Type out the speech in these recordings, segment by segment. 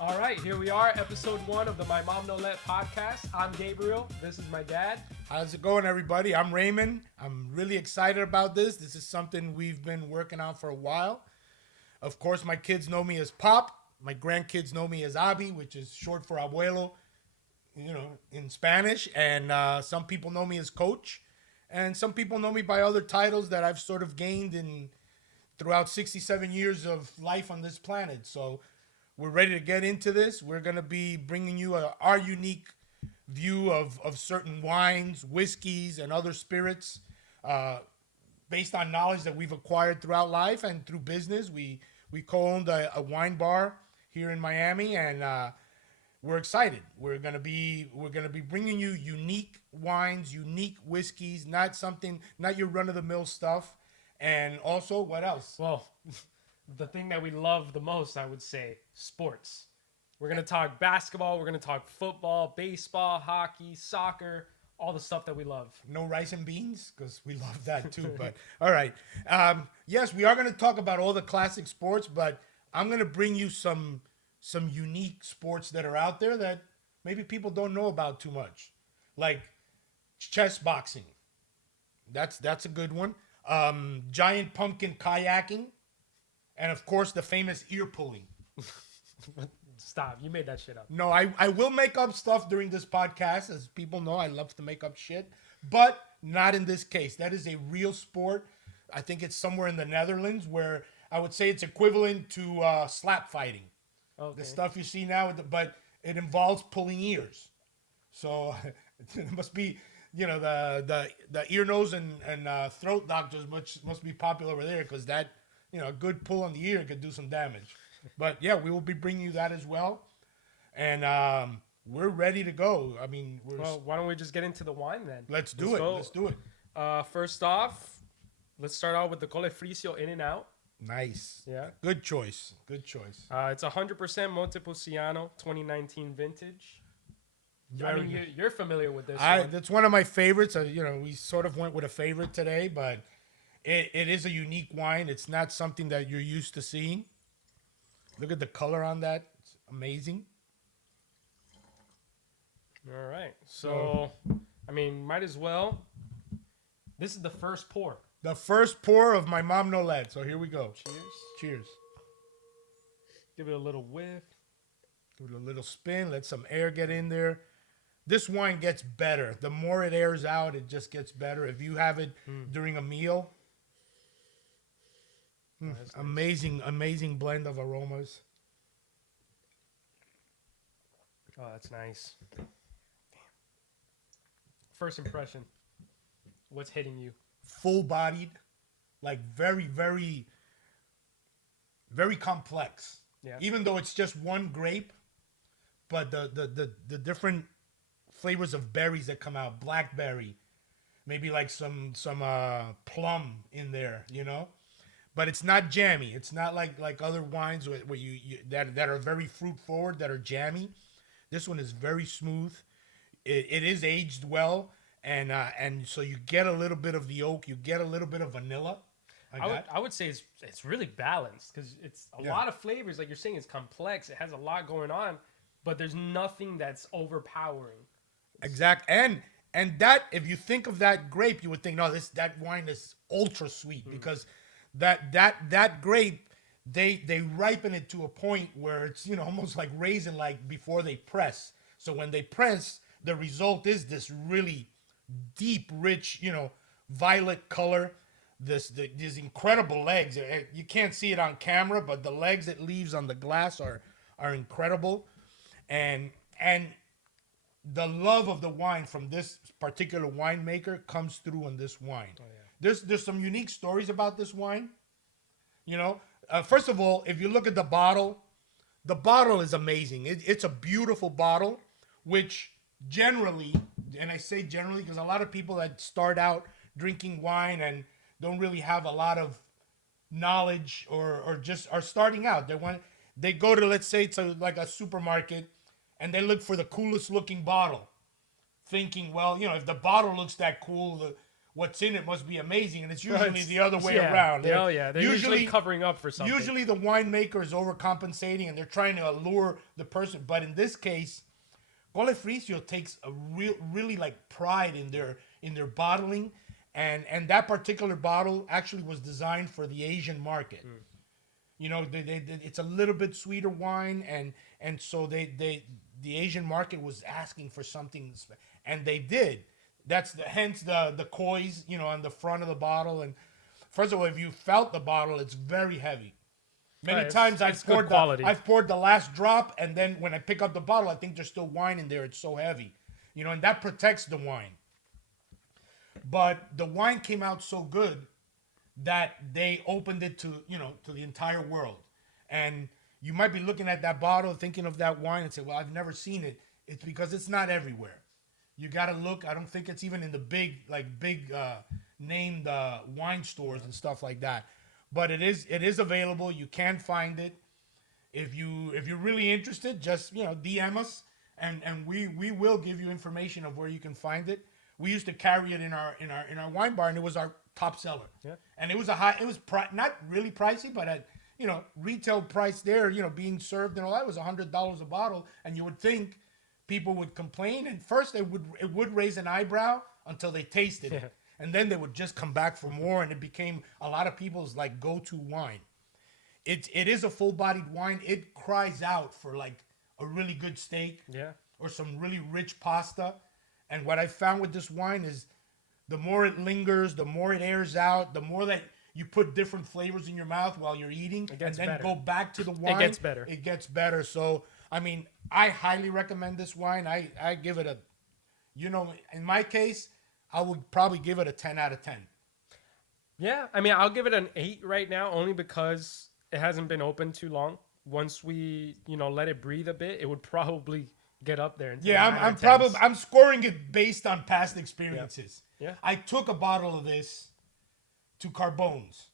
All right, here we are, episode 1 of the My Mom No Let podcast. I'm Gabriel. This is my dad. How's it going, everybody? I'm Raymond. I'm really excited about this. This is something we've been working on for a while. Of course, my kids know me as Pop. My grandkids know me as Abi, which is short for abuelo, in Spanish. And some people know me as Coach. And some people know me by other titles that I've sort of gained throughout 67 years of life on this planet. So we're ready to get into this. We're going to be bringing you our unique view of certain wines, whiskeys, and other spirits based on knowledge that we've acquired throughout life and through business. We co-owned a wine bar here in Miami, and we're excited. We're gonna be bringing you unique wines, unique whiskeys, not your run of the mill stuff. And also, what else? Well, the thing that we love the most, I would say, sports. We're going to talk basketball, we're going to talk football, baseball, hockey, soccer, all the stuff that we love. No rice and beans, because we love that too. But all right, yes, we are going to talk about all the classic sports, but I'm going to bring you some unique sports that are out there that maybe people don't know about too much, like chess boxing. That's a good one. Giant pumpkin kayaking, and of course the famous ear pulling. Stop, you made that shit up. No, I will make up stuff during this podcast. As people know, I love to make up shit, but not in this case. That is a real sport. I think it's somewhere in the Netherlands where I would say it's equivalent to slap fighting. Okay. The stuff you see now, but it involves pulling ears. So it must be, the ear, nose, and throat doctors must be popular over there because that, a good pull on the ear could do some damage. But yeah, we will be bringing you that as well, and we're ready to go. I mean, Well, why don't we just get into the wine then? let's do it. go. Let's do it. First off, let's start out with the Cole Fricio In and Out. Nice. Yeah. Good choice. Good choice. It's 100% Montepulciano 2019 vintage. Very good. You're familiar with this one. That's one of my favorites. We sort of went with a favorite today, but it is a unique wine. It's not something that you're used to seeing. Look at the color on that. It's amazing. All right. So, might as well. This is the first pour. The first pour of my mom no lead. So here we go. Cheers. Cheers. Give it a little whiff. Give it a little spin. Let some air get in there. This wine gets better. The more it airs out, it just gets better. If you have it during a meal, amazing, amazing blend of aromas. Oh, that's nice. Damn. First impression. What's hitting you? Full-bodied, like very, very, very complex. Yeah. Even though it's just one grape, but the different flavors of berries that come out, blackberry, maybe like some plum in there, But it's not jammy. It's not like other wines where you that are very fruit forward, that are jammy. This one is very smooth. It is aged well, and so you get a little bit of the oak, you get a little bit of vanilla. I would say it's really balanced because it's a lot of flavors. Like you're saying, it's complex. It has a lot going on, but there's nothing that's overpowering. Exact. And that, if you think of that grape, you would think, no, that wine is ultra sweet because that grape, they ripen it to a point where it's almost like raisin like before they press. So when they press, the result is this really deep, rich, violet color. These incredible legs. You can't see it on camera, but the legs it leaves on the glass are incredible, and the love of the wine from this particular winemaker comes through in this wine. Oh, yeah. There's some unique stories about this wine. First of all, if you look at the bottle is amazing. It's a beautiful bottle, which generally, and I say generally because a lot of people that start out drinking wine and don't really have a lot of knowledge or just are starting out. They go to, let's say it's like a supermarket, and they look for the coolest looking bottle, thinking, well, if the bottle looks that cool, what's in it must be amazing, and it's usually It's- the other way yeah. around. Oh yeah, they're usually covering up for something. Usually the winemaker is overcompensating and they're trying to allure the person. But in this case, Cole Frisio takes a really like pride in their bottling, and that particular bottle actually was designed for the Asian market. You know, it's a little bit sweeter wine, and so the Asian market was asking for something, and they did. That's hence the kois, you know, on the front of the bottle. And first of all, if you felt the bottle, it's very heavy. Many Right, times it's good quality. I've poured the last drop, and then when I pick up the bottle, I think there's still wine in there. It's so heavy, you know, and that protects the wine. But the wine came out so good that they opened it to, you know, to the entire world. And you might be looking at that bottle, thinking of that wine, and say, "Well, I've never seen it." It's because it's not everywhere. You got to look. I don't think it's even in the big named wine stores and stuff like that. But it is available. You can find it. If you're really interested, just, you know, DM us, and we will give you information of where you can find it. We used to carry it in our wine bar, and it was our top seller. Yeah. And it was not really pricey, but at, you know, retail price there, you know, being served and all that was $100 a bottle, and you would think people would complain, and first it would raise an eyebrow until they tasted it, and then they would just come back for more, and it became a lot of people's like go-to wine. It is a full-bodied wine. It cries out for like a really good steak, Yeah. or some really rich pasta. And what I found with this wine is the more it lingers, the more it airs out, the more that you put different flavors in your mouth while you're eating, and gets then better. go back to the wine. gets better. It gets better. So, I mean, I highly recommend this wine. I give it a, you know, in my case, I would probably give it a 10 out of 10. Yeah, I mean, I'll give it an 8 right now, only because it hasn't been open too long. Once we, you know, let it breathe a bit, it would probably get up there. Into Yeah, the I'm 9 or probably 10s. I'm scoring it based on past experiences. Yeah. I took a bottle of this to Carbone's,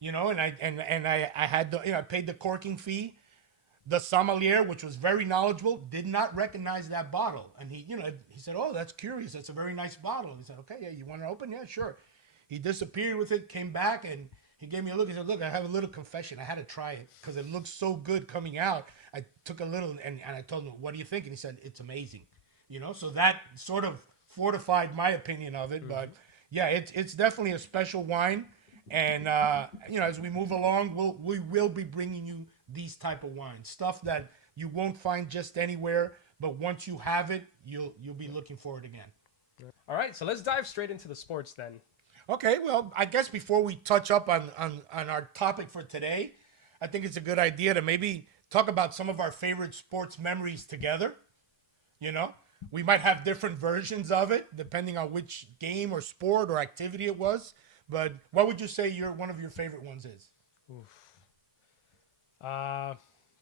you know, and I had the, you know, I paid the corking fee. The sommelier, which was very knowledgeable, did not recognize that bottle, and he, you know, he said, "Oh, that's curious. That's a very nice bottle." He said, "Okay, yeah, you want to open? Yeah, sure." He disappeared with it, came back, and he gave me a look. He said, "Look, I have a little confession. I had to try it because it looked so good coming out. I took a little, and I told him, 'What do you think?' And he said, 'It's amazing.'" You know, so that sort of fortified my opinion of it. But yeah, it's definitely a special wine, and you know, as we move along, we will be bringing you these type of wines, stuff that you won't find just anywhere, but once you have it, you'll be looking for it again. All right, so let's dive straight into the sports then. Okay, well, I guess before we touch up on our topic for today, I think it's a good idea to maybe talk about some of our favorite sports memories together. You know, we might have different versions of it depending on which game or sport or activity it was. But what would you say one of your favorite ones is?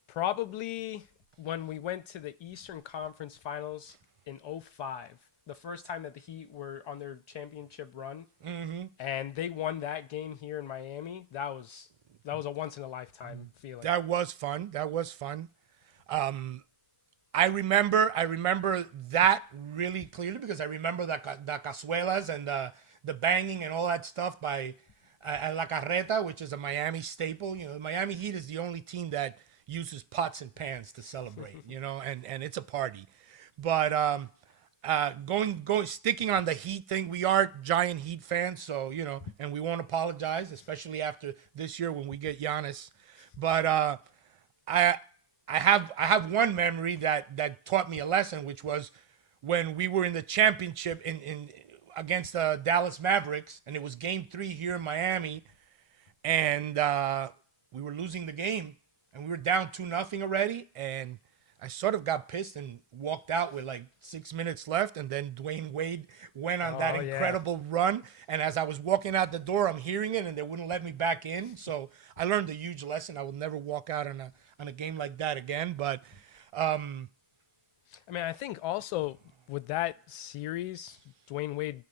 Probably when we went to the Eastern Conference Finals in '05, the first time that the Heat were on their championship run, and they won that game here in Miami. That was a once in a lifetime feeling. That was fun. That was fun. I remember that really clearly because I remember the cazuelas and the banging and all that stuff by La Carreta, which is a Miami staple. You know, the Miami Heat is the only team that uses pots and pans to celebrate. You know, and it's a party. But sticking on the Heat thing, we are giant Heat fans, so, you know, and we won't apologize, especially after this year when we get Giannis. But I have one memory that taught me a lesson, which was when we were in the championship in against the Dallas Mavericks, and it was Game 3 here in Miami, and we were losing the game, and we were down 2-0 already, and I sort of got pissed and walked out with like 6 minutes left, and then Dwayne Wade went on that incredible run, and as I was walking out the door, I'm hearing it, and they wouldn't let me back in, so I learned a huge lesson. I will never walk out on a game like that again, but I mean, I think also with that series, Dwayne Wade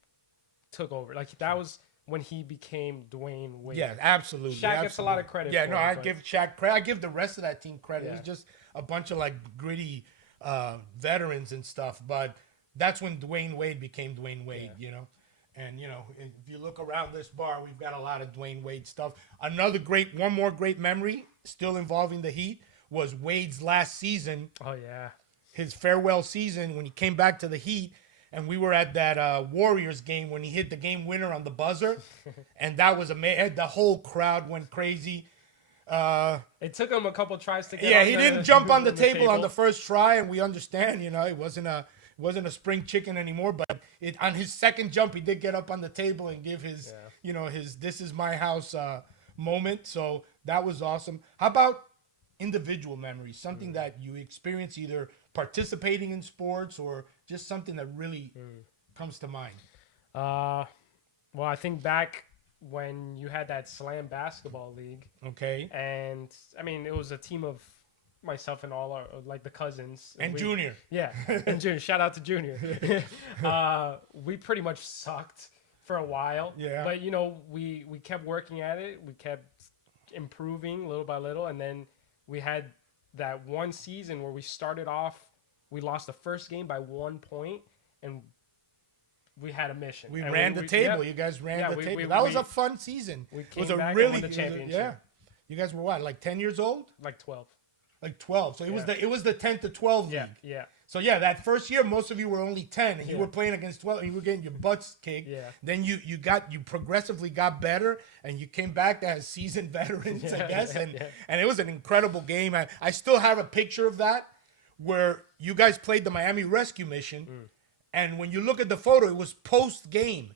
took over. Like, that was when he became Dwayne Wade. yeah, absolutely. Shaq gets a lot of credit. Yeah, for no, it, I but- give Shaq credit. I give the rest of that team credit. Yeah. It's just a bunch of like gritty veterans and stuff. But that's when Dwayne Wade became Dwayne Wade, you know. And if you look around this bar, we've got a lot of Dwayne Wade stuff. One more great memory, still involving the Heat, was Wade's last season, Oh yeah. his farewell season when he came back to the Heat, and we were at that Warriors game when he hit the game winner on the buzzer, and that was amazing. The whole crowd went crazy. It took him a couple tries to get. Yeah, on he the, didn't jump on the table on the first try, and we understand. It wasn't a spring chicken anymore. But on his second jump, he did get up on the table and give his his "this is my house" moment. So that was awesome. How about individual memories? Something that you experience either participating in sports or just something that really comes to mind. Well, I think back when you had that Slam Basketball League. Okay. And I mean, it was a team of myself and all our the cousins And Junior. Yeah, and Junior. Shout out to Junior. We pretty much sucked for a while. Yeah. But we kept working at it. We kept improving little by little, and then we had that one season where we started off. We lost the first game by 1 point, and we had a mission. We And ran the table. Yep. You guys ran Yeah, the we- table. we- That was we- a fun season. we It was came a back and really won the championship. Yeah. You guys were what, like 10 years old? Like 12. Like 12. So it was the 10 to 12 Yeah, league. yeah. So yeah, that first year most of you were only 10 and you Yeah. were playing against 12 and you were getting your butts kicked. Yeah. Then you progressively got better and you came back as seasoned veterans, I Yeah, guess. yeah. And it was an incredible game. I still have a picture of that where you guys played the Miami Rescue Mission. And when you look at the photo, it was post game.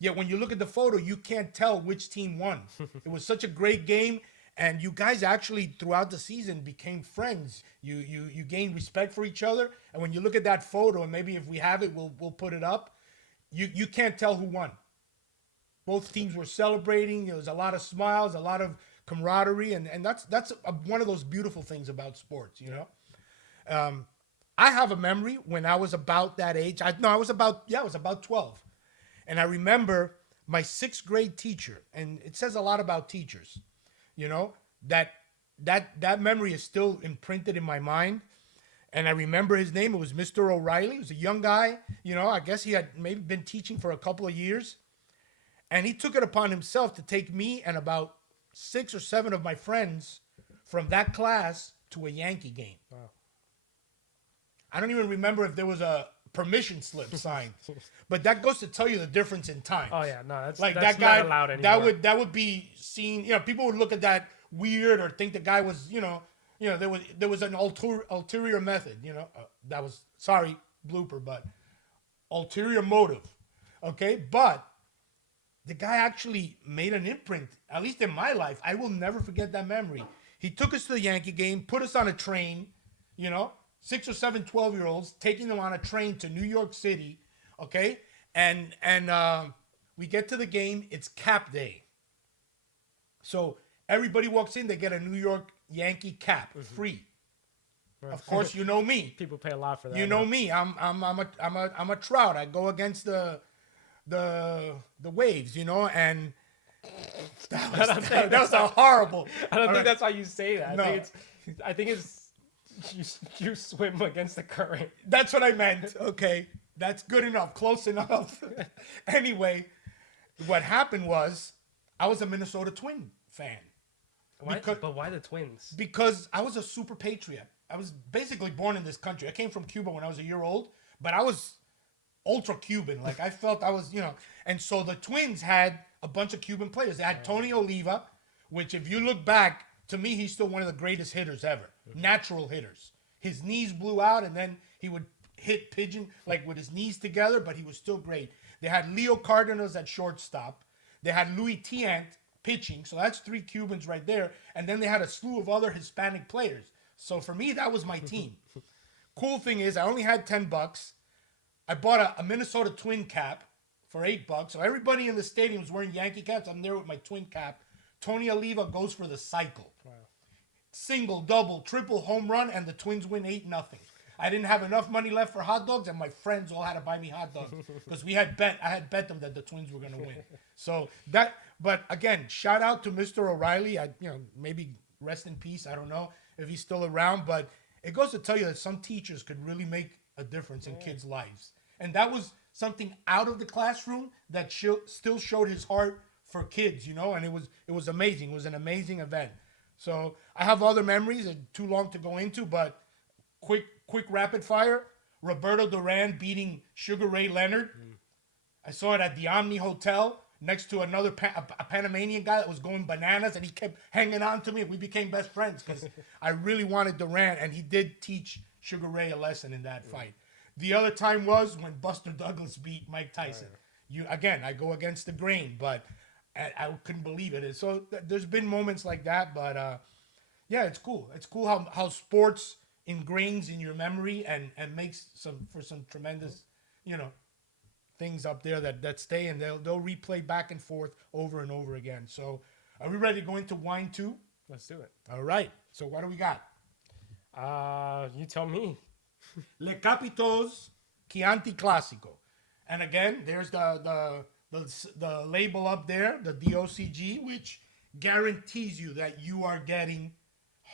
Yet when you look at the photo, you can't tell which team won. It was such a great game. And you guys actually, throughout the season, became friends. You gained respect for each other. And when you look at that photo, and maybe if we have it, we'll put it up. You can't tell who won. Both teams were celebrating. There was a lot of smiles, a lot of camaraderie, and that's one of those beautiful things about sports. I have a memory when I was about that age. I was about 12, and I remember my 6th grade teacher, and it says a lot about teachers. That memory is still imprinted in my mind. And I remember his name. It was Mr. O'Reilly. He was a young guy. I guess he had maybe been teaching for a couple of years. And he took it upon himself to take me and about 6 or 7 of my friends from that class to a Yankee game. Wow. I don't even remember if there was a permission slip signed. But that goes to tell you the difference in time. Oh yeah, no, that's Like that's that guy, not allowed anymore. that would be seen. People would look at that weird or think the guy was, there was an ulterior method. That was, sorry, blooper, but ulterior motive. Okay, but the guy actually made an imprint. At least in my life, I will never forget that memory. He took us to the Yankee game, put us on a train. 6 or 7 12-year-olds, taking them on a train to New York City. Okay, and we get to the game. It's cap day. So everybody walks in. They get a New York Yankee cap, free. Right. Of course, you know me. People pay a lot for that. You know me. I'm a Trout. I go against the Waves. And that was a horrible. I don't All think right. that's how you say that. No. I think it's you swim against the current. That's what I meant. Okay. That's good enough. Close enough. Anyway, what happened was I was a Minnesota Twin fan. But why the Twins? Because I was a super patriot. I was basically born in this country. I came from Cuba when I was a year old, but I was ultra Cuban. Like I felt I was, and so the Twins had a bunch of Cuban players. They had Tony Oliva, which if you look back, to me, he's still one of the greatest hitters ever. Natural hitters. His knees blew out, and then he would hit pigeon like with his knees together, but he was still great. They had Leo Cardenas at shortstop. They had Louis Tiant pitching, so that's 3 Cubans right there. And then they had a slew of other Hispanic players. So for me, that was my team. Cool thing is, I only had $10. I bought a Minnesota Twin cap for $8. So everybody in the stadium was wearing Yankee caps. I'm there with my Twin cap. Tony Oliva goes for the cycle. Wow. Single, double, triple, home run, and the Twins win 8-0. I didn't have enough money left for hot dogs, and my friends all had to buy me hot dogs because I had bet them that the Twins were going to win. So but again, shout out to Mr. O'Reilly. Maybe rest in peace. I don't know if he's still around, but it goes to tell you that some teachers could really make a difference in kids' lives. And that was something out of the classroom that still showed his heart for kids, and it was amazing. It was an amazing event. So I have other memories, too long to go into, but quick rapid fire. Roberto Duran beating Sugar Ray Leonard. I saw it at the Omni Hotel next to another a Panamanian guy that was going bananas, and he kept hanging on to me. We became best friends because I really wanted Duran, and he did teach Sugar Ray a lesson in that fight. The other time was when Buster Douglas beat Mike Tyson. I go against the grain, but I couldn't believe it. So there's been moments like that, but yeah, it's cool. It's cool how sports ingrains in your memory and makes some tremendous, things up there that stay, and they'll replay back and forth over and over again. So are we ready to go into wine 2? Let's do it. All right. So what do we got? You tell me. Le Capitos Chianti Classico. And again, there's the label up there, the DOCG, which guarantees you that you are getting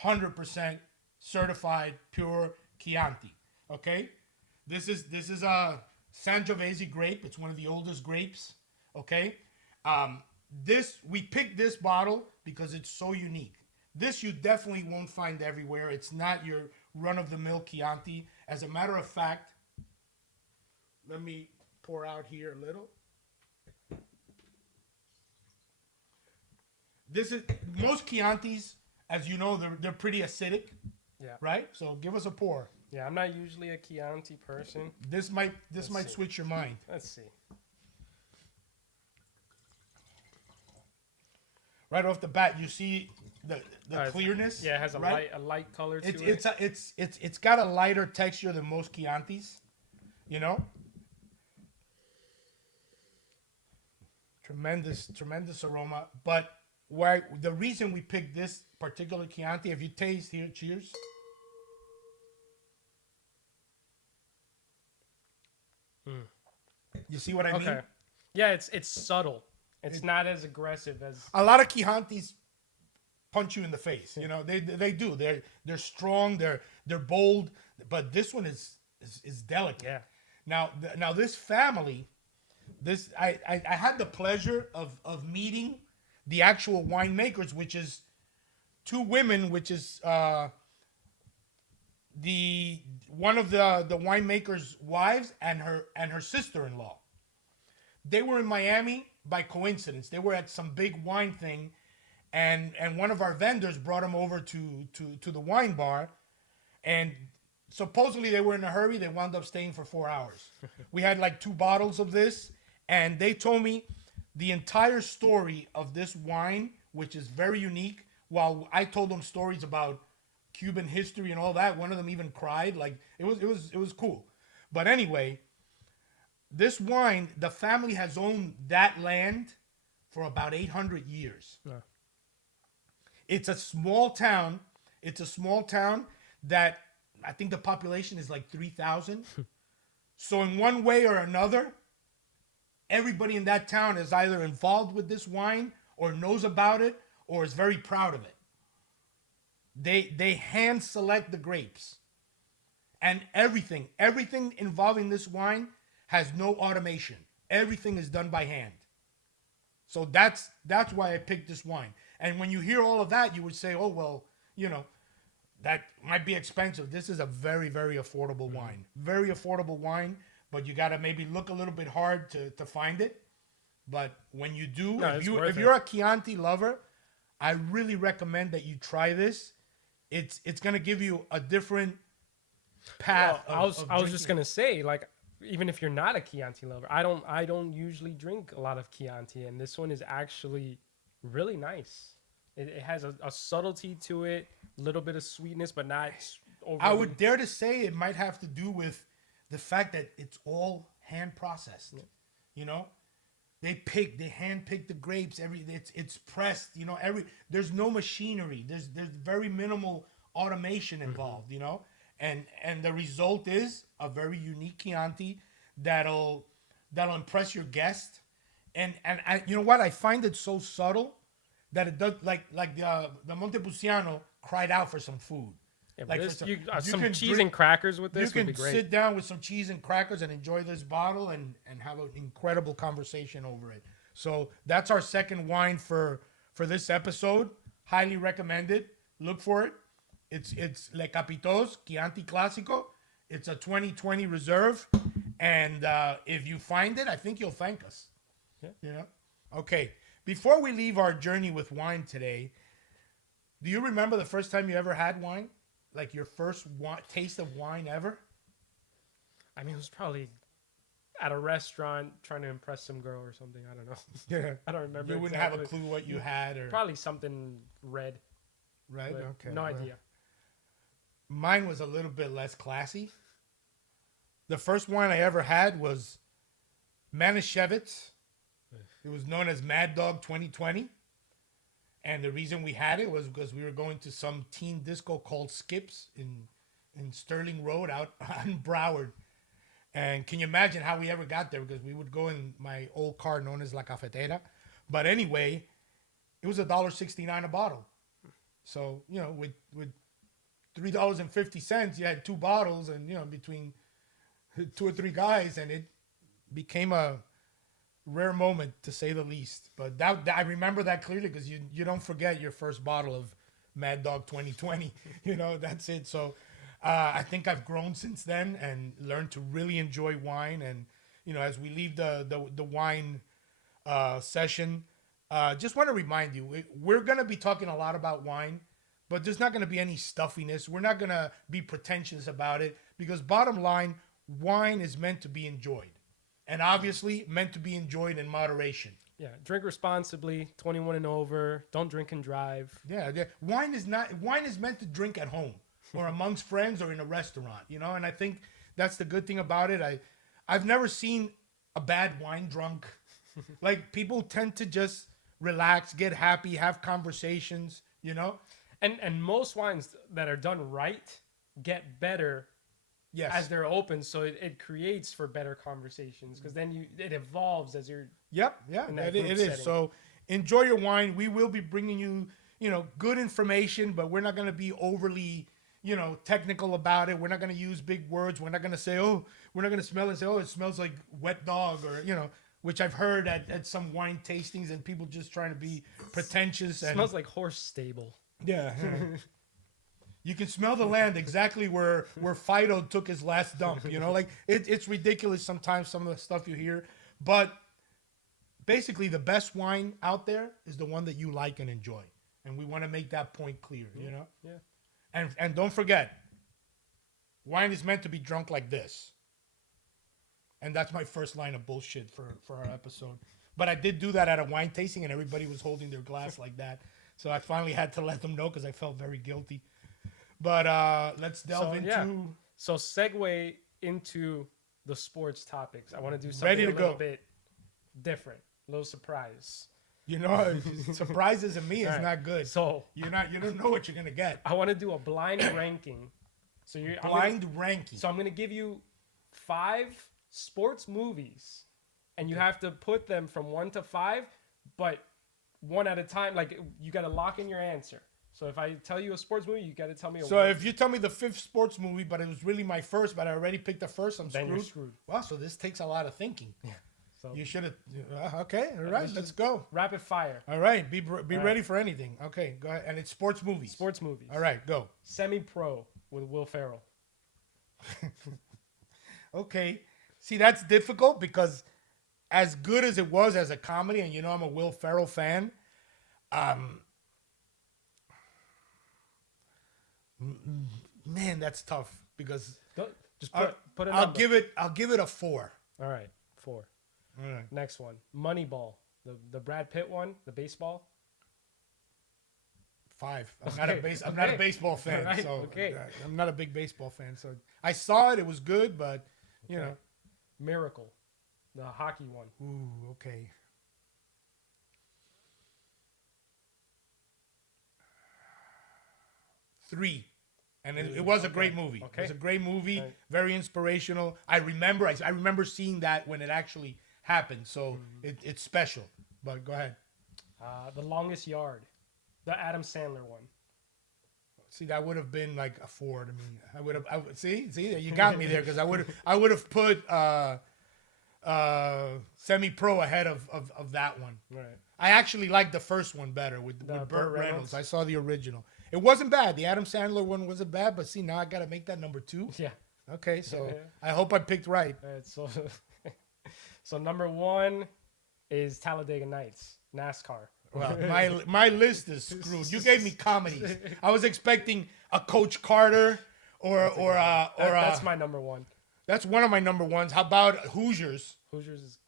100% certified pure Chianti. Okay? This is a Sangiovese grape. It's one of the oldest grapes. Okay? We picked this bottle because it's so unique. This you definitely won't find everywhere. It's not your run-of-the-mill Chianti. As a matter of fact, let me pour out here a little. This is most Chiantis, as you know, they're pretty acidic. Yeah. Right? So give us a pour. Yeah, I'm not usually a Chianti person. This might switch your mind. Let's see. Right off the bat, you see the clearness. Yeah, it has a light color to it. It's got a lighter texture than most Chiantis. Tremendous aroma. But the reason we picked this particular Chianti, if you taste here, cheers. You see what I mean? Yeah, it's subtle. It's not as aggressive as a lot of Chiantis punch you in the face. They do. They're strong. They're bold. But this one is delicate. Yeah. Now this family, I had the pleasure of meeting the actual winemakers, which is two women, which is one of the winemaker's wives and her sister-in-law. They were in Miami by coincidence. They were at some big wine thing, and one of our vendors brought them over to the wine bar, and supposedly they were in a hurry. They wound up staying for 4 hours. We had like 2 bottles of this, and they told me the entire story of this wine, which is very unique. While I told them stories about Cuban history and all that, one of them even cried. Like it was cool. But anyway, this wine, the family has owned that land for about 800 years. Yeah. It's a small town. It's a small town that I think the population is like 3,000. So in one way or another, everybody in that town is either involved with this wine or knows about it or is very proud of it. They hand select the grapes. And everything involving this wine has no automation. Everything is done by hand. So that's why I picked this wine. And when you hear all of that, you would say, oh, well, that might be expensive. This is a very, very affordable wine. Very affordable wine, but you got to maybe look a little bit hard to find it. But when you do, if you're a Chianti lover, I really recommend that you try this. It's going to give you a different path. Well, I was just going to say, like, even if you're not a Chianti lover, I don't usually drink a lot of Chianti, and this one is actually really nice. It has a subtlety to it, a little bit of sweetness, but not overly. I would dare to say it might have to do with the fact that it's all hand processed. Yeah. They hand pick the grapes. It's pressed. There's no machinery. There's very minimal automation involved. And the result is a very unique Chianti that'll impress your guest. And you know what? I find it so subtle that it does like the Montepulciano cried out for some food. Yeah, Like but for some can cheese drink- and crackers with you this would can be great. sit down with some cheese and crackers and enjoy this bottle and have an incredible conversation over it. So that's our second wine for this episode. Highly recommended. Look for it. It's Le Capitos Chianti Classico. It's a 2020 reserve, and if you find it, I think you'll thank us. Yeah. You know. Okay. Before we leave our journey with wine today, do you remember the first time you ever had wine? Like your first taste of wine ever? I mean, it was probably at a restaurant trying to impress some girl or something. I don't know. Yeah. I don't remember. You wouldn't have a clue what you had, or Probably something red. right? But Okay. no well, idea. Mine was a little bit less classy. The first wine I ever had was Manischewitz. It was known as Mad Dog 2020. And the reason we had it was because we were going to some teen disco called Skips in Sterling Road out on Broward. And can you imagine how we ever got there? Because we would go in my old car known as La Cafetera. But anyway, it was $1.69 a bottle. So, you know, with $3.50, you had two bottles, and, you know, between two or three guys, and it became a rare moment, to say the least. But that I remember that clearly, because you don't forget your first bottle of Mad Dog 2020. You know, that's it. So I think I've grown since then and learned to really enjoy wine. And, you know, as we leave the wine session, just want to remind you, we're going to be talking a lot about wine, but there's not going to be any stuffiness. We're not going to be pretentious about it, because bottom line, wine is meant to be enjoyed. And obviously meant to be enjoyed in moderation. Yeah, drink responsibly, 21 and over. Don't drink and drive. Yeah. Wine is meant to drink at home or amongst friends or in a restaurant, you know? And I think that's the good thing about it. I've never seen a bad wine drunk. Like, people tend to just relax, get happy, have conversations, you know? And most wines that are done right get better Yes. as they're open, so it creates for better conversations, because then it evolves as you're. Yep. Yeah. in that It group is. setting. So enjoy your wine. We will be bringing you, you know, good information, but we're not going to be overly, you know, technical about it. We're not going to use big words. We're not going to say, oh, we're not going to smell it and say, oh, it smells like wet dog, or, you know, which I've heard at some wine tastings, and people just trying to be pretentious. And Smells like horse stable. yeah. You can smell the land exactly where Fido took his last dump. You know, like it's ridiculous sometimes, some of the stuff you hear. But basically, the best wine out there is the one that you like and enjoy. And we want to make that point clear, you know? Yeah. And don't forget, wine is meant to be drunk like this. And that's my first line of bullshit for our episode. But I did do that at a wine tasting, and everybody was holding their glass like that. So I finally had to let them know, because I felt very guilty. But let's delve into... So segue into the sports topics. I want to do something Ready to a little go. bit different, a little surprise. You know, surprises in me is All right. not good. So You don't know what you're gonna get. I want to do a blind ranking. So you're Blind ranking. So I'm going to give you 5 sports movies, and you have to put them from 1 to 5, but one at a time. Like, you got to lock in your answer. So if I tell you a sports movie, you got to tell me a So word. if you tell me the 5th sports movie, but it was really my first, but I already picked the first, I'm Then screwed. you're screwed. Wow, so this takes a lot of thinking. Yeah. So You should have. Okay, all right, let's go. rapid fire. All right, be All ready right. for anything. Okay, go ahead. And it's sports movies. Sports movies. All right, go. Semi-pro with Will Ferrell. Okay. See, that's difficult, because as good as it was as a comedy, and you know I'm a Will Ferrell fan, man, that's tough, because Just put a I'll number. give it a 4. All right, 4. All right. Next one, Moneyball, the Brad Pitt one, the baseball. 5. I'm Okay, not a okay. baseball fan, All right, so okay. I'm not a big baseball fan. So I saw it; it was good, but you Okay. Miracle, the hockey one. know, ooh, okay. Three, and it was a great movie. It Okay. was a great movie, Right. very inspirational. I remember seeing that when it actually happened, so it's special. But go ahead. The Longest Yard, the Adam Sandler one. See, that would have been like a 4 to me. See, you got me there because I would have put Semi-Pro ahead of that one. Right. I actually like the first one better with Burt Burt Reynolds. Reynolds. I saw the original. It wasn't bad. The Adam Sandler one wasn't bad, but see, now I got to make that number 2. Yeah. Okay, so Yeah. I hope I picked right. All right, so so number 1 is Talladega Nights, NASCAR. Well, my list is screwed. You gave me comedies. I was expecting a Coach Carter or That's my number 1. that's one of my number ones. How about Hoosiers? Hoosiers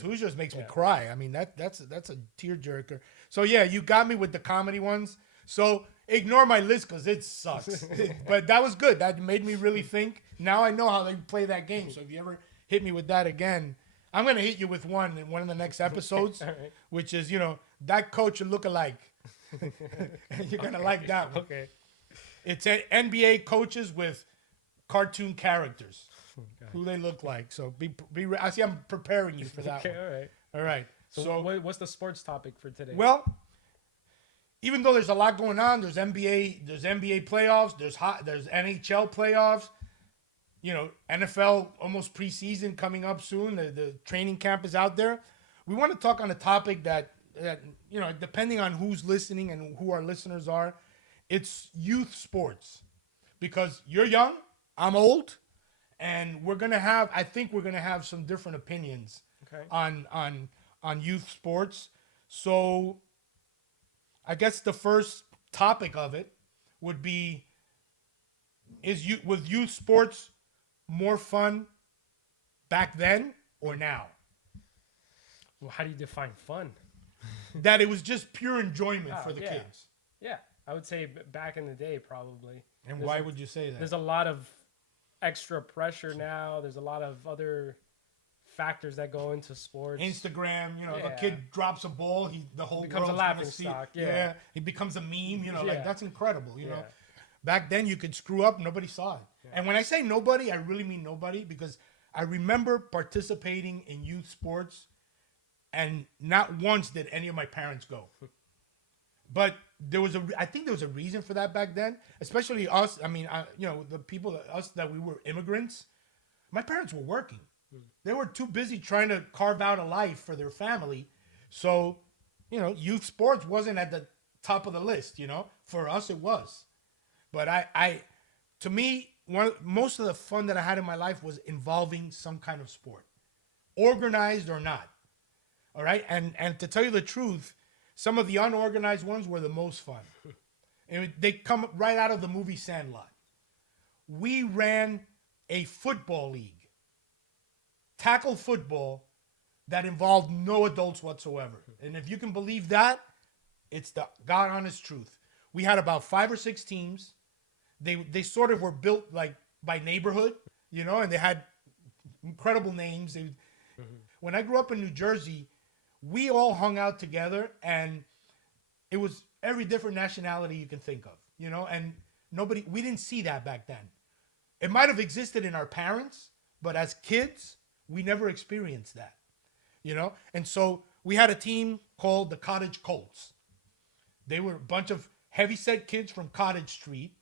Hoosiers makes me cry. I mean that's a tearjerker. So yeah, you got me with the comedy ones. So ignore my list because it sucks. But that was good. That made me really think. Now I know how they play that game. So if you ever hit me with that again, I'm gonna hit you with one in one of the next episodes, right. which is that coach and look alike. You're gonna like that one. Okay. It's NBA coaches with cartoon characters. Who they look like. So be I see I'm preparing you for that Okay, one. all right. All right. So what's the sports topic for today? Well, even though there's a lot going on, there's NBA playoffs, there's NHL playoffs, NFL almost preseason coming up soon. The training camp is out there. We want to talk on a topic that depending on who's listening and who our listeners are, it's youth sports. Because you're young, I'm old, and I think we're gonna have some different opinions Okay. on youth sports. So I guess the first topic of it would be, was youth sports more fun back then or now? Well, how do you define fun? That it was just pure enjoyment for the yeah. kids. Yeah, I would say back in the day probably. And why would you say that? There's a lot of extra pressure now. There's a lot of other factors that go into sports. Instagram, a Yeah. kid drops a ball, the whole Becomes a world's laughing gonna see stock, it. yeah. He becomes a meme, Yeah. like that's incredible, Yeah. Back then you could screw up, nobody saw it. Yeah. And when I say nobody, I really mean nobody, because I remember participating in youth sports and not once did any of my parents go. But I think there was a reason for that back then, especially us. I mean, the people, that we were immigrants, my parents were working. They were too busy trying to carve out a life for their family. So, youth sports wasn't at the top of the list, For us, it was. But to me, most of the fun that I had in my life was involving some kind of sport, organized or not. All right. And to tell you the truth, some of the unorganized ones were the most fun. And they come right out of the movie Sandlot. We ran a football league, tackle football, that involved no adults whatsoever. And if you can believe that, it's the God honest truth. We had about 5 or 6 teams. They sort of were built like by neighborhood, and they had incredible names. When I grew up in New Jersey, we all hung out together, and it was every different nationality you can think of, and we didn't see that back then. It might have existed in our parents, but as kids, we never experienced that, And so we had a team called the Cottage Colts. They were a bunch of heavyset kids from Cottage Street.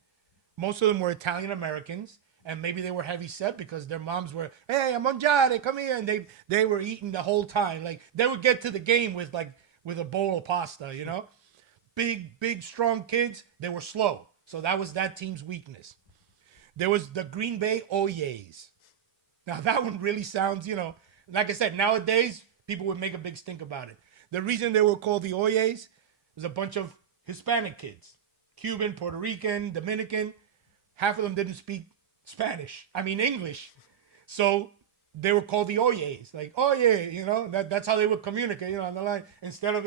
Most of them were Italian Americans, and maybe they were heavyset because their moms were, "Hey, I'm mangiare, come here," and they were eating the whole time. Like they would get to the game with a bowl of pasta, Big, strong kids. They were slow, so that was that team's weakness. There was the Green Bay Oyes. Now that one really sounds, like I said, nowadays people would make a big stink about it. The reason they were called the Oyes was a bunch of Hispanic kids, Cuban, Puerto Rican, Dominican. Half of them didn't speak English. So they were called the Oyes, like, oh yeah, that's how they would communicate, on the line. Instead of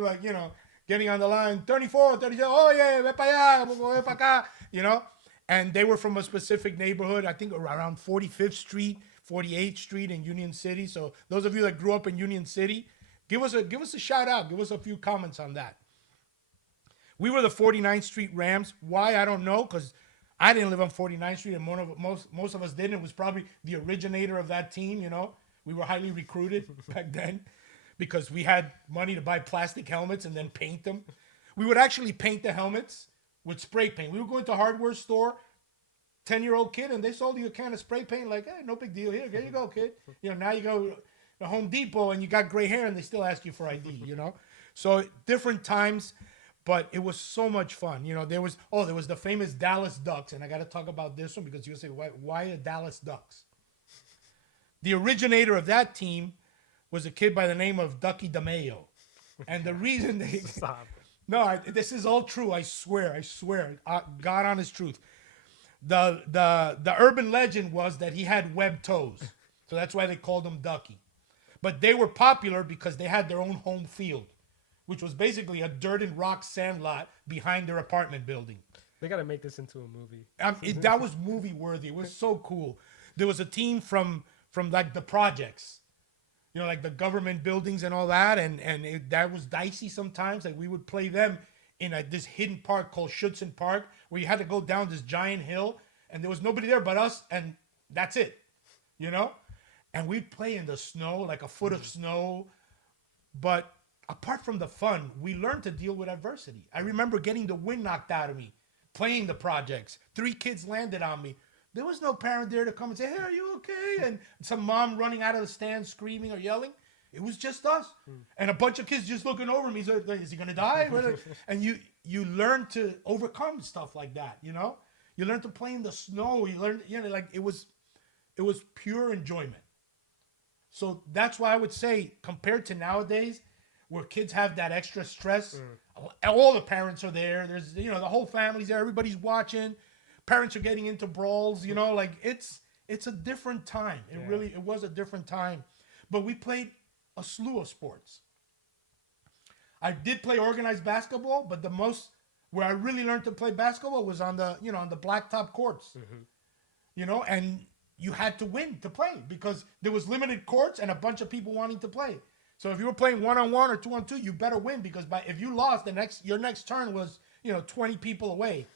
getting on the line, 34, 37, oh yeah, ve para allá, ve para acá, And they were from a specific neighborhood, I think around 45th Street, 48th Street in Union City. So those of you that grew up in Union City, give us a shout out, give us a few comments on that. We were the 49th Street Rams. Why? I don't know, because I didn't live on 49th Street, and most of us didn't. It was probably the originator of that team, We were highly recruited back then because we had money to buy plastic helmets and then paint them. We would actually paint the helmets with spray paint. We were going to a hardware store, 10-year-old kid, and they sold you a can of spray paint like, hey, no big deal. Here, there you go, kid. Now you go to Home Depot and you got gray hair and they still ask you for ID. So different times, but it was so much fun. There was the famous Dallas Ducks, and I got to talk about this one because you'll say, why the Dallas Ducks? The originator of that team was a kid by the name of Ducky DeMayo. And the reason they... Stop. No, this is all true. I swear. God honest truth. The urban legend was that he had webbed toes. So that's why they called him Ducky. But they were popular because they had their own home field, which was basically a dirt and rock sand lot behind their apartment building. They got to make this into a movie. That was movie worthy. It was so cool. There was a team from like the projects, like the government buildings and all that. And that was dicey sometimes. Like we would play them in this hidden park called Schutzen Park, where you had to go down this giant hill and there was nobody there but us. And that's it, and we'd play in the snow, like a foot of snow. But apart from the fun, we learned to deal with adversity. I remember getting the wind knocked out of me, playing the projects. 3 kids landed on me. There was no parent there to come and say, hey, are you okay? And some mom running out of the stand screaming or yelling. It was just us. And a bunch of kids just looking over me. So, is he going to die? And you learn to overcome stuff like that, You learn to play in the snow. You learn, like it was pure enjoyment. So that's why I would say, compared to nowadays, where kids have that extra stress, all the parents are there. There's, the whole family's there. Everybody's watching. Parents are getting into brawls. Like it's a different time. It was a different time. But we played a slew of sports. I did play organized basketball, but the most where I really learned to play basketball was on the on the blacktop courts. And you had to win to play because there was limited courts and a bunch of people wanting to play. So if you were playing 1-on-1 or 2-on-2, you better win because if you lost, your next turn was 20 people away,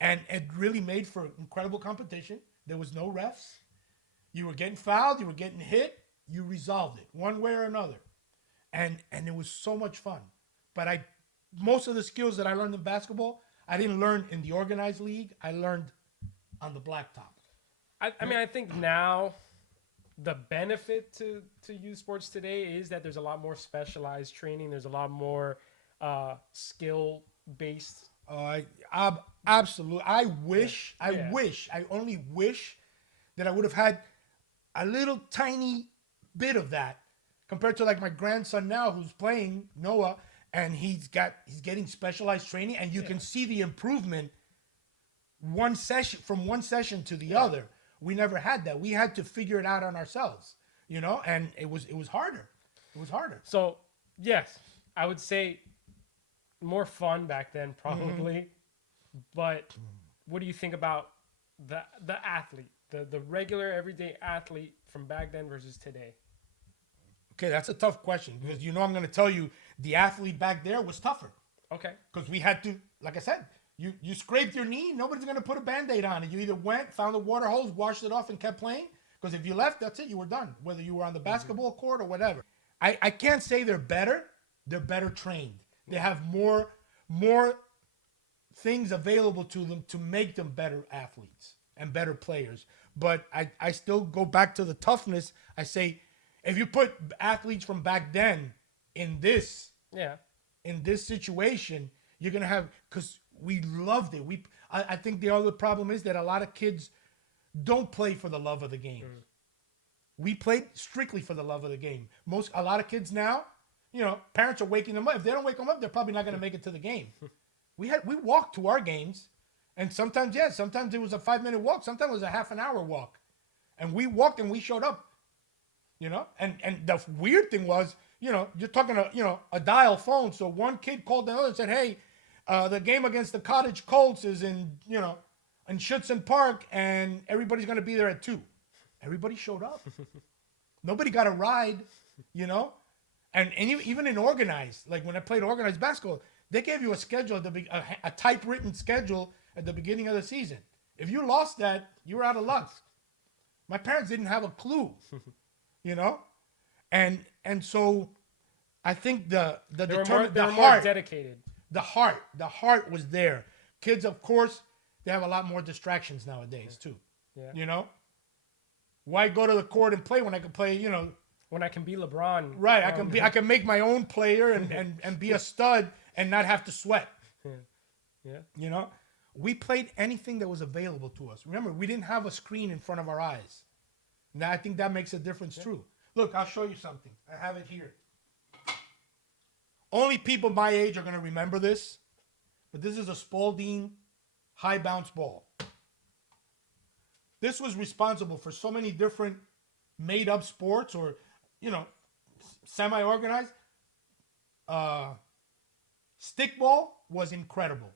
and it really made for incredible competition. There was no refs. You were getting fouled, you were getting hit, you resolved it one way or another, and it was so much fun. But most of the skills that I learned in basketball, I didn't learn in the organized league. I learned on the blacktop. I mean, I think now the benefit to youth sports today is that there's a lot more specialized training. There's a lot more skill-based. Absolutely. I only wish that I would have had a little tiny bit of that compared to like my grandson now who's playing, Noah, and he's getting specialized training, and you can see the improvement from one session to the other. We never had that. We had to figure it out on ourselves, and it was harder. It was harder. So, yes, I would say more fun back then, probably. But what do you think about the athlete, the regular everyday athlete from back then versus today? Okay, that's a tough question because I'm going to tell you the athlete back there was tougher. Okay. Because we had to, like I said, you scraped your knee, nobody's going to put a Band-Aid on it. You either went, found a water hose, washed it off, and kept playing. Because if you left, that's it. You were done, whether you were on the basketball court or whatever. I can't say they're better. They're better trained. They have more things available to them to make them better athletes and better players. But I still go back to the toughness. I say, if you put athletes from back then in this situation, you're going to have, because we loved it. I think the other problem is that a lot of kids don't play for the love of the game. We played strictly for the love of the game. A lot of kids now, parents are waking them up. If they don't wake them up, they're probably not going to make it to the game. We walked to our games, and sometimes it was a 5-minute walk. Sometimes it was a half an hour walk, and we walked and we showed up. And the weird thing was, you're talking to a dial phone. So one kid called the other and said, "Hey, the game against the Cottage Colts is in Schutzen Park, and everybody's going to be there at 2. Everybody showed up. Nobody got a ride, And even in organized, like when I played organized basketball, they gave you a schedule, a typewritten schedule at the beginning of the season. If you lost that, you were out of luck. My parents didn't have a clue, and so I think the heart dedicated. The heart was there. kids, of course, they have a lot more distractions nowadays too. Yeah. You know, why go to the court and play when I can play? You know, when I can be LeBron. right? I can make my own player and be a stud and not have to sweat. Yeah. You know, we played anything that was available to us. Remember, we didn't have a screen in front of our eyes. Now I think that makes a difference too. Look, I'll show you something. I have it here. Only people my age are going to remember this, but this is a Spalding high bounce ball. This was responsible for so many different made up sports or, you know, semi-organized. Stick ball was incredible.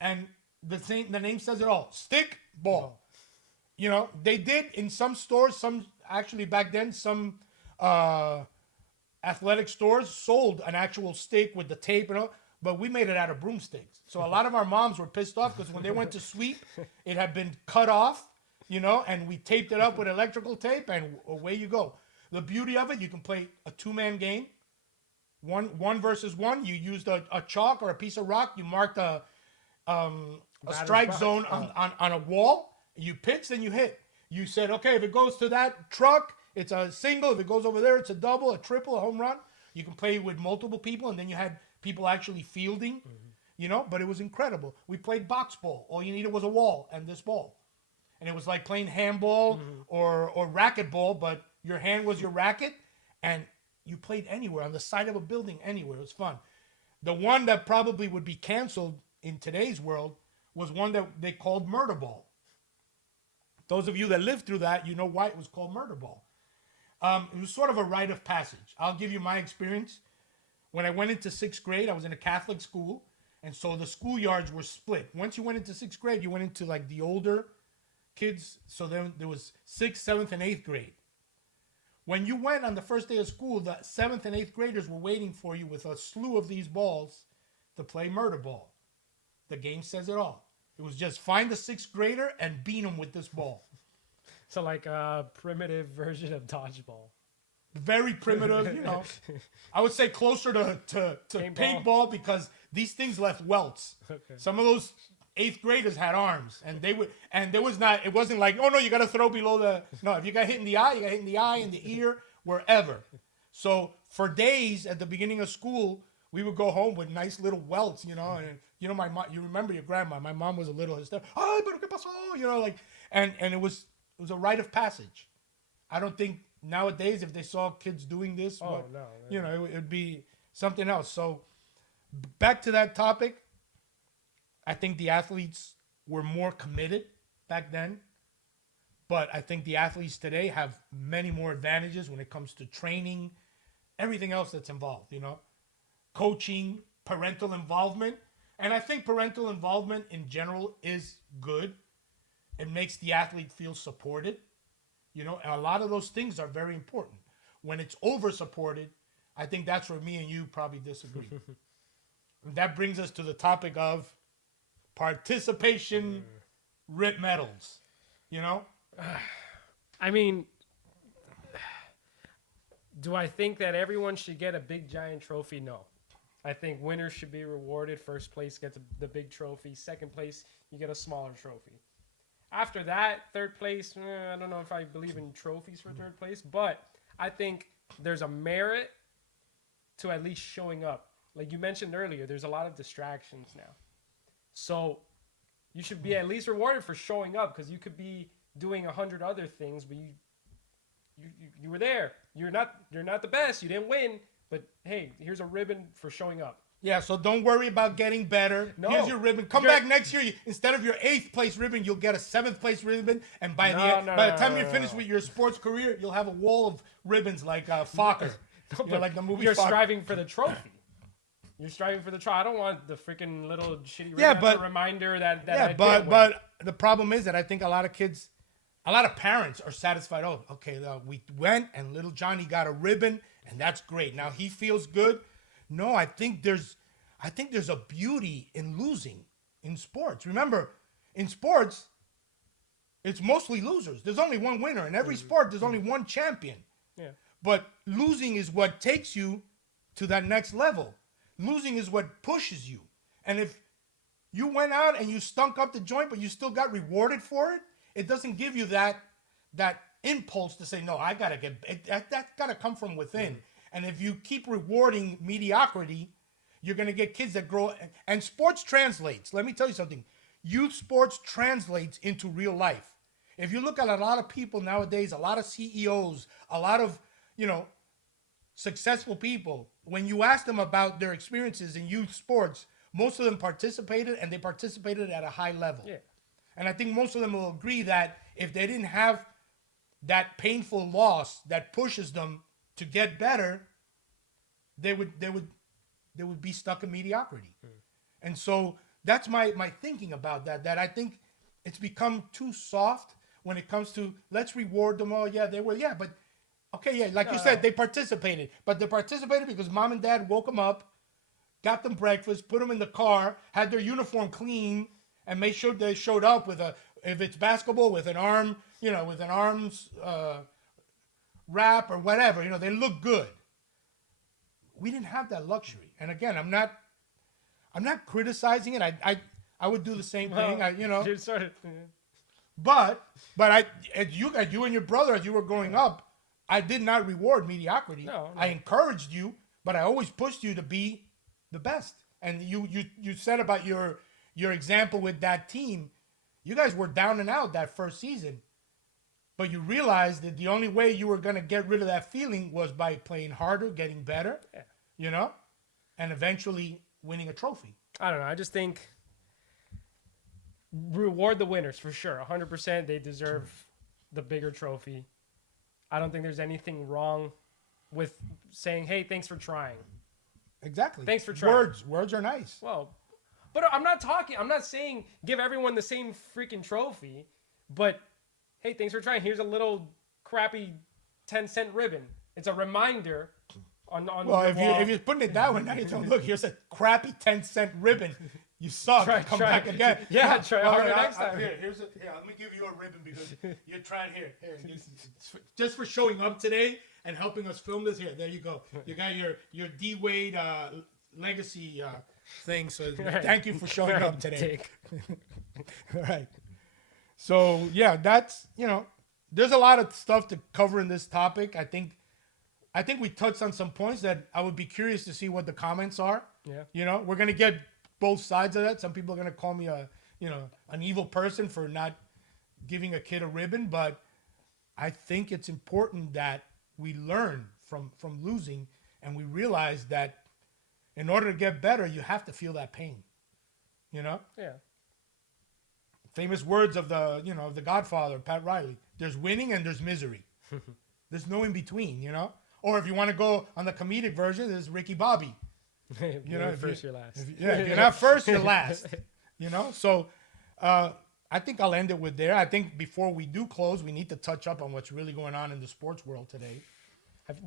And the name says it all. Stick ball. You know, they did in some stores, some actually back then, some athletic stores sold an actual stick with the tape and all, but we made it out of broomsticks. So a lot of our moms were pissed off because when they went to sweep, it had been cut off, you know, and we taped it up with electrical tape and away you go. The beauty of it, you can play a two-man game, one versus one. You used a chalk or a piece of rock. You marked a strike zone on a wall. You pitched and you hit. You said, okay, if it goes to that truck, it's a single. If it goes over there, it's a double, a triple, a home run. You can play with multiple people, and then you had people actually fielding, you know, but it was incredible. We played box ball. All you needed was a wall and this ball. And it was like playing handball or racquetball, but your hand was your racket, and you played anywhere, on the side of a building, anywhere. It was fun. The one that probably would be canceled in today's world was one that they called murder ball. Those of you that lived through that, you know why it was called murder ball. It was sort of a rite of passage. I'll give you my experience. When I went into 6th grade, I was in a Catholic school, and so the schoolyards were split. Once you went into 6th grade, you went into like the older kids. So then there was 6th, 7th, and 8th grade. When you went on the first day of school, the 7th and 8th graders were waiting for you with a slew of these balls to play murder ball. The game says it all. It was just find the 6th grader and beat him with this ball. So like a primitive version of dodgeball. Very primitive, you know. I would say closer to paintball because these things left welts. Okay. Some of those 8th graders had arms, and it wasn't like, oh no, you got to throw below the. No, if you got hit in the eye, you got hit in the eye, in the ear, wherever. So for days at the beginning of school, we would go home with nice little welts, you know, and you know my mom. You remember your grandma? My mom was a little hysterical. Ay, pero qué pasó? You know, like, and it was a rite of passage. I don't think nowadays if they saw kids doing this, you know, it would be something else. So back to that topic. I think the athletes were more committed back then, but I think the athletes today have many more advantages when it comes to training, everything else that's involved, you know, coaching, parental involvement. And I think parental involvement in general is good. It makes the athlete feel supported, you know, and a lot of those things are very important. When it's over supported, I think that's where me and you probably disagree. And that brings us to the topic of participation RIT medals, you know? I mean, do I think that everyone should get a big giant trophy? No. I think winners should be rewarded. First place gets the big trophy. Second place, you get a smaller trophy. After that, third place, I don't know if I believe in trophies for third place, but I think there's a merit to at least showing up. Like you mentioned earlier, there's a lot of distractions now. So you should be at least rewarded for showing up, because you could be doing 100 other things, but you were there. You're not the best. You didn't win, but hey, here's a ribbon for showing up. Yeah, so don't worry about getting better. No. Here's your ribbon. Come back next year. Instead of your 8th place ribbon, you'll get a 7th place ribbon. And by the time you're finished with your sports career, you'll have a wall of ribbons like Fokker. Like the movie. You're Fokker. striving for the trophy. You're striving for the trophy. I don't want the freaking little shitty ribbon. That's a reminder that but the problem is that I think a lot of parents are satisfied. Oh, okay, we went and little Johnny got a ribbon, and that's great. Now he feels good. No, I think there's a beauty in losing in sports. Remember, in sports, it's mostly losers. There's only one winner. In every sport, there's only one champion. Yeah. But losing is what takes you to that next level. Losing is what pushes you. And if you went out and you stunk up the joint, but you still got rewarded for it. It doesn't give you that impulse to say, no, I gotta get it, that's gotta come from within. And if you keep rewarding mediocrity, you're gonna get kids that grow. And sports translates. Let me tell you something. Youth sports translates into real life. If you look at a lot of people nowadays, a lot of CEOs, a lot of successful people, when you ask them about their experiences in youth sports, most of them participated, and they participated at a high level. Yeah. And I think most of them will agree that if they didn't have that painful loss that pushes them to get better, they would be stuck in mediocrity. And so that's my thinking about that. That I think it's become too soft when it comes to let's reward them all. Yeah, they were. Yeah, but okay, yeah, like you said, they participated, but they participated because mom and dad woke them up, got them breakfast, put them in the car, had their uniform clean, and made sure they showed up with if it's basketball, with an arm, with an arms wrap or whatever. They look good. We didn't have that luxury. And again, I'm not criticizing it. I would do the same thing. You started. But as you and your brother, as you were growing up, I did not reward mediocrity. No. I encouraged you, but I always pushed you to be the best. And you said about your example with that team, you guys were down and out that first season, but you realized that the only way you were going to get rid of that feeling was by playing harder, getting better, and eventually winning a trophy. I don't know. I just think reward the winners for sure. 100%. They deserve the bigger trophy. I don't think there's anything wrong with saying, hey, thanks for trying. Exactly. Thanks for trying. Words are nice. Well, but I'm not saying give everyone the same freaking trophy, but hey, thanks for trying. Here's a little crappy 10-cent ribbon. It's a reminder on well, your wall. if you're putting it that way, now you're telling, look, here's a crappy 10-cent ribbon. You suck. Come back again. Yeah, try harder next time. Here, let me give you a ribbon because you're trying here. Just for showing up today and helping us film this. Here, there you go. You got your D Wade legacy thing. So thank you for showing up today. All right. So yeah, that's there's a lot of stuff to cover in this topic. I think we touched on some points that I would be curious to see what the comments are. Yeah. We're gonna get both sides of that. Some people are gonna call me an evil person for not giving a kid a ribbon, but I think it's important that we learn from losing, and we realize that in order to get better, you have to feel that pain. Yeah. Famous words of the Godfather, Pat Riley. There's winning and there's misery. There's no in between, Or if you want to go on the comedic version, there's Ricky Bobby. You're first, you're last. If you're not first, you're last. So I think I'll end it with there. I think before we do close, we need to touch up on what's really going on in the sports world today.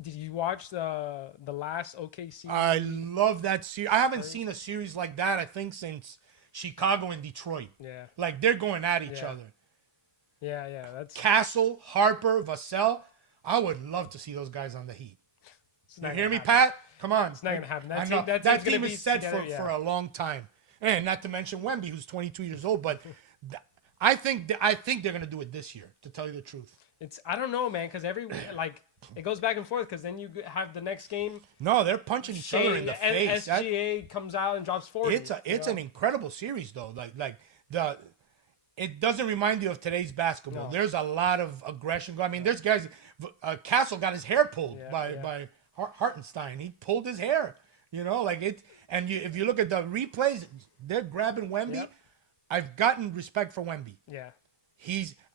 Did you watch the last OKC? I love that series. I haven't seen a series like that, I think, since Chicago and Detroit. Yeah. Like, they're going at each other. Yeah, that's Castle, Harper, Vassell. I would love to see those guys on the Heat. You hear me, happen. Pat? Come on. It's not going to happen. I know. That team is set together, for a long time. And not to mention Wemby, who's 22 years old. But I think they're going to do it this year, to tell you the truth. I don't know, man, because it goes back and forth, because then you have the next game. No, they're punching each other in the face. SGA comes out and drops 40. It's an incredible series, though. It doesn't remind you of today's basketball. No. There's a lot of aggression. I mean, there's guys. Castle got his hair pulled by Hartenstein. He pulled his hair. And if you look at the replays, they're grabbing Wemby. Yep. I've gotten respect for Wemby. Yeah,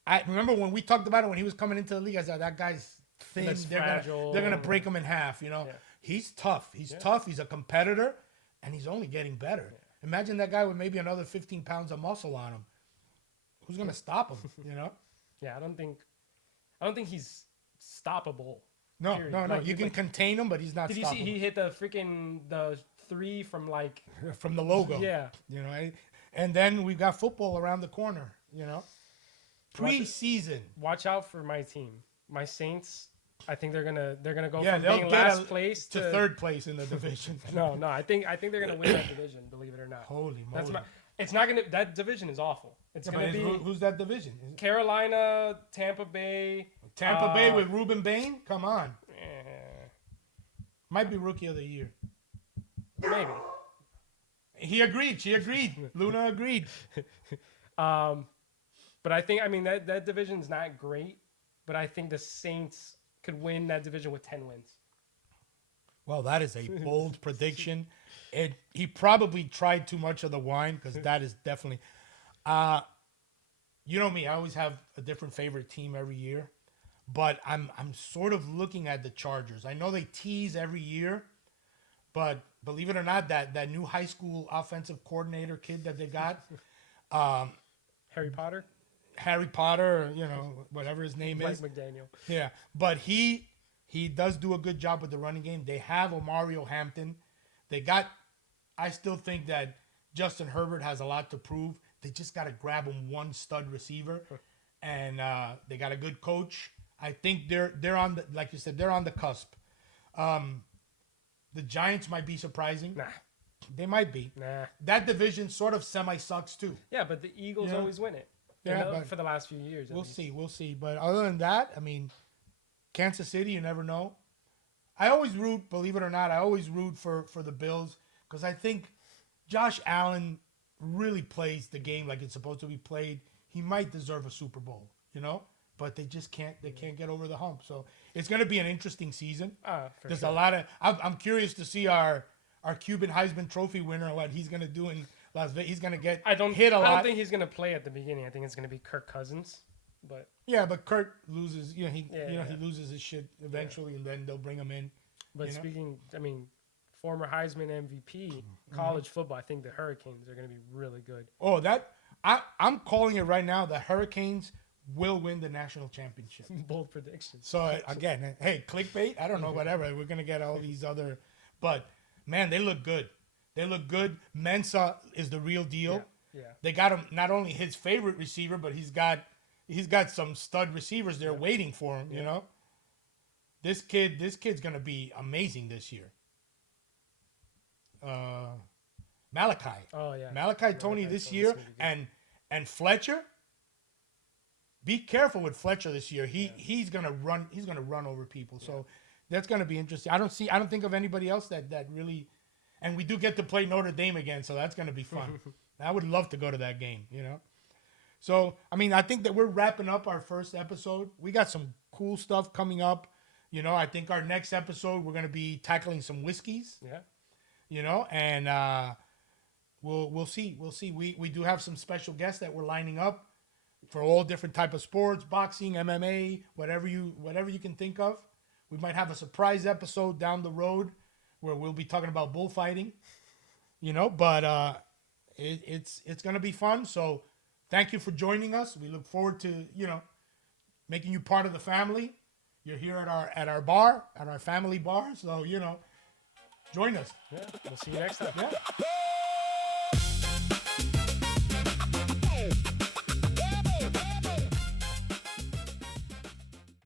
I remember when we talked about it when he was coming into the league. I said that guy's thin. They're gonna break him in half. He's tough. He's tough. He's a competitor, and he's only getting better. Yeah. Imagine that guy with maybe another 15 pounds of muscle on him. Who's gonna stop him? Yeah, I don't think he's stoppable. No. You can contain him, but he's not. Did you see he hit the three from from the logo? Yeah. And then we've got football around the corner. Preseason. Watch out for my team, my Saints. I think they're gonna go from being last place to third place in the division. No. I think they're gonna win that division. Believe it or not. Holy moly! It's not gonna. That division is awful. It's Yeah, gonna but be who's that division? Is it Carolina, Tampa Bay. Tampa Bay with Ruben Bain? Come on. eh, Might be rookie of the year. maybe. He agreed. She agreed. Luna agreed. But I think that division's not great. But I think the Saints could win that division with 10 wins. Well, that is a bold prediction. He probably tried too much of the wine because that is definitely. You know me, I always have a different favorite team every year, but I'm sort of looking at the Chargers. I know they tease every year, but believe it or not, that new high school offensive coordinator kid that they got, Harry Potter, whatever his name Mike is. McDaniel. Yeah, but he does do a good job with the running game. They have Omario Hampton. I still think that Justin Herbert has a lot to prove. They just got to grab him one stud receiver, and they got a good coach. I think they're on the, like you said, they're on the cusp. The Giants might be surprising. Nah. They might be. Nah. That division sort of semi sucks too. Yeah, but the Eagles Yeah. always win it. Yeah, but For the last few years. at We'll least. see. We'll see. But other than that, I mean, Kansas City, you never know. I always root, believe it or not, for the Bills because I think Josh Allen really plays the game like it's supposed to be played. He might deserve a Super Bowl, but they just can't. They can't get over the hump. So it's going to be an interesting season. For There's sure. a lot of. I'm curious to see our Cuban Heisman Trophy winner what he's going to do in Las Vegas. He's going to get hit a lot. I don't think he's gonna play at the beginning. I think it's gonna be Kirk Cousins. But Yeah, but Kurt loses. He Yeah. he loses his shit eventually, and then they'll bring him in. But You know? speaking, former Heisman MVP, college football. I think the Hurricanes are gonna be really good. Oh, I'm calling it right now. The Hurricanes will win the national championship. Bold predictions. So again, hey, clickbait. I don't know, whatever. We're gonna get all these other, but man, they look good. They look good. Mensa is the real deal. Yeah. They got him not only his favorite receiver, but he's got some stud receivers there waiting for him. This kid's gonna be amazing this year. Malachi. Oh yeah. Malachi Tony Malachi this Tony's year gonna be good. and Fletcher. Be careful with Fletcher this year. He's gonna run over people. So that's gonna be interesting. I don't think of anybody else that really, and we do get to play Notre Dame again, so that's gonna be fun. I would love to go to that game. So I think that we're wrapping up our first episode. We got some cool stuff coming up. I think our next episode we're gonna be tackling some whiskeys. Yeah. And we'll see. We do have some special guests that we're lining up for all different type of sports, boxing, MMA, whatever you can think of. We might have a surprise episode down the road where we'll be talking about bullfighting. But it's gonna be fun. So thank you for joining us. We look forward to making you part of the family. You're here at our bar, at our family bar. So join us. Yeah. We'll see you next time. Yeah.